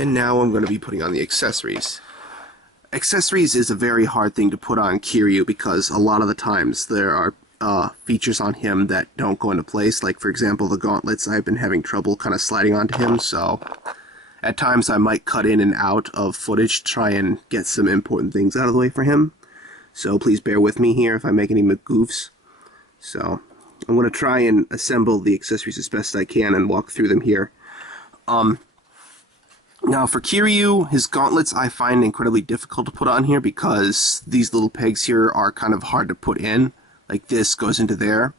And now I'm going to be putting on the accessories. Accessories is a very hard thing to put on Kiryu because a lot of the times there are features on him that don't go into place. Like, for example, the gauntlets, I've been having trouble kind of sliding onto him, so at times I might cut in and out of footage to try and get some important things out of the way for him. So please bear with me here if I make any goofs. So I'm going to try and assemble the accessories as best I can and walk through them here. Now for Kiryu, his gauntlets I find incredibly difficult to put on here because these little pegs here are kind of hard to put in. Like this goes into there.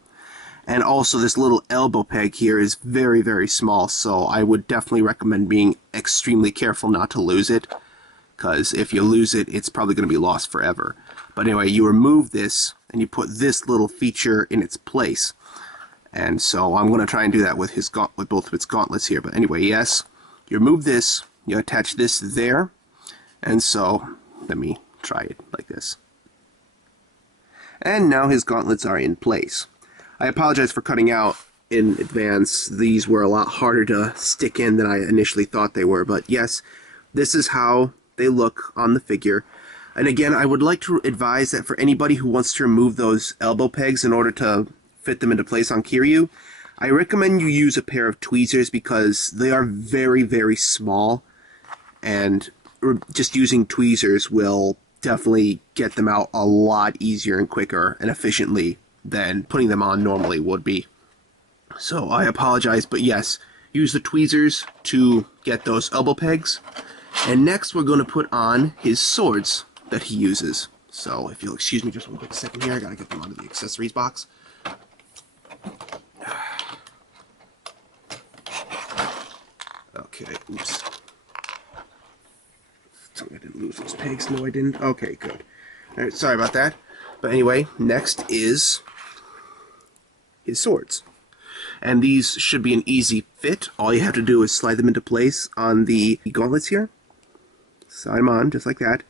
And also this little elbow peg here is very, very small, so I would definitely recommend being extremely careful not to lose it, because if you lose it, it's probably going to be lost forever. But anyway, you remove this and you put this little feature in its place. And so I'm going to try and do that with both of its gauntlets here. But anyway, yes, you remove this, you attach this there, and so let me try it like this. And now his gauntlets are in place. I apologize for cutting out in advance. These were a lot harder to stick in than I initially thought they were, but yes, this is how they look on the figure. And again, I would like to advise that for anybody who wants to remove those elbow pegs in order to fit them into place on Kiryu, I recommend you use a pair of tweezers because they are very, very small, and just using tweezers will definitely get them out a lot easier and quicker and efficiently than putting them on normally would be. So I apologize, but yes, use the tweezers to get those elbow pegs. And next we're going to put on his swords that he uses. So if you'll excuse me just one quick second here, I gotta get them out of the accessories box. Okay, oops. Tell me I didn't lose those pegs. No, I didn't. Okay, good. Alright, sorry about that. But anyway, next is his swords. And these should be an easy fit. All you have to do is slide them into place on the gauntlets here. Slide them on, just like that.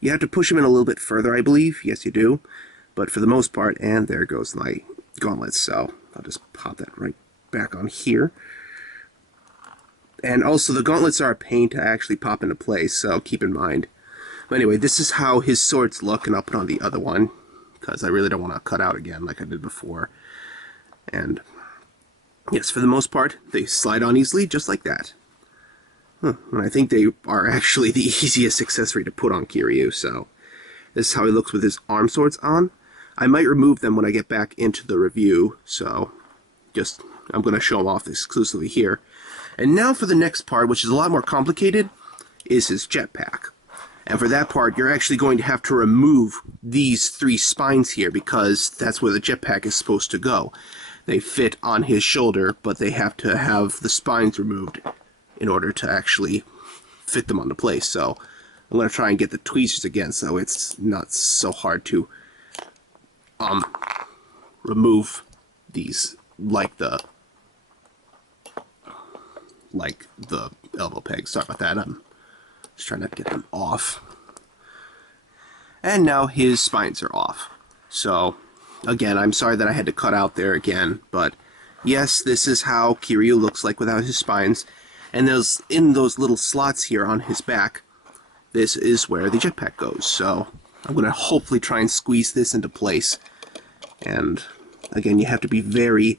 You have to push them in a little bit further, I believe. Yes, you do. But for the most part, and there goes my gauntlets. So I'll just pop that right back on here. And also, the gauntlets are a pain to actually pop into place, so keep in mind. But anyway, this is how his swords look, and I'll put on the other one, because I really don't want to cut out again like I did before. And yes, for the most part, they slide on easily, just like that. And I think they are actually the easiest accessory to put on Kiryu, so this is how he looks with his arm swords on. I might remove them when I get back into the review, so I'm going to show them off exclusively here. And now for the next part, which is a lot more complicated, is his jetpack. And for that part, you're actually going to have to remove these 3 spines here, because that's where the jetpack is supposed to go. They fit on his shoulder, but they have to have the spines removed in order to actually fit them onto place. So I'm going to try and get the tweezers again so it's not so hard to remove these like the elbow pegs. Sorry about that. I'm just trying to get them off. And now his spines are off. So again, I'm sorry that I had to cut out there again, but yes, this is how Kiryu looks like without his spines. And in those little slots here on his back, this is where the jetpack goes. So I'm going to hopefully try and squeeze this into place. And again, you have to be very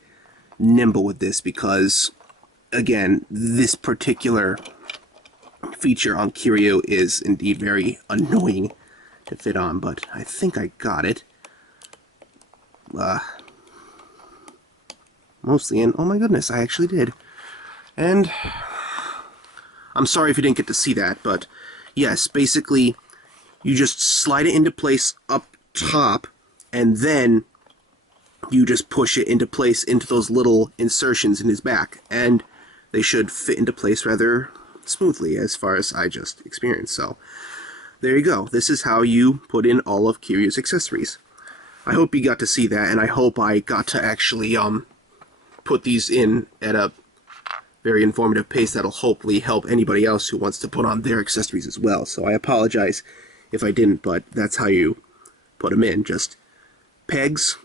nimble with this because, again, this particular feature on Kiryu is indeed very annoying to fit on, but I think I got it. Mostly in. Oh my goodness, I actually did. And I'm sorry if you didn't get to see that, but yes, basically you just slide it into place up top, and then you just push it into place into those little insertions in his back, and they should fit into place rather smoothly as far as I just experienced. So there you go. This is how you put in all of Kiryu's accessories. I hope you got to see that, and I hope I got to actually put these in at a very informative pace that'll hopefully help anybody else who wants to put on their accessories as well. So I apologize if I didn't, but that's how you put them in. Just pegs,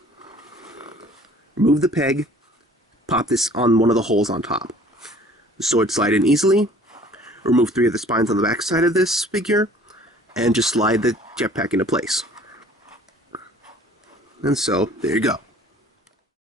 remove the peg, pop this on one of the holes on top. The sword slide in easily, remove 3 of the spines on the back side of this figure, and just slide the jetpack into place. And so, there you go.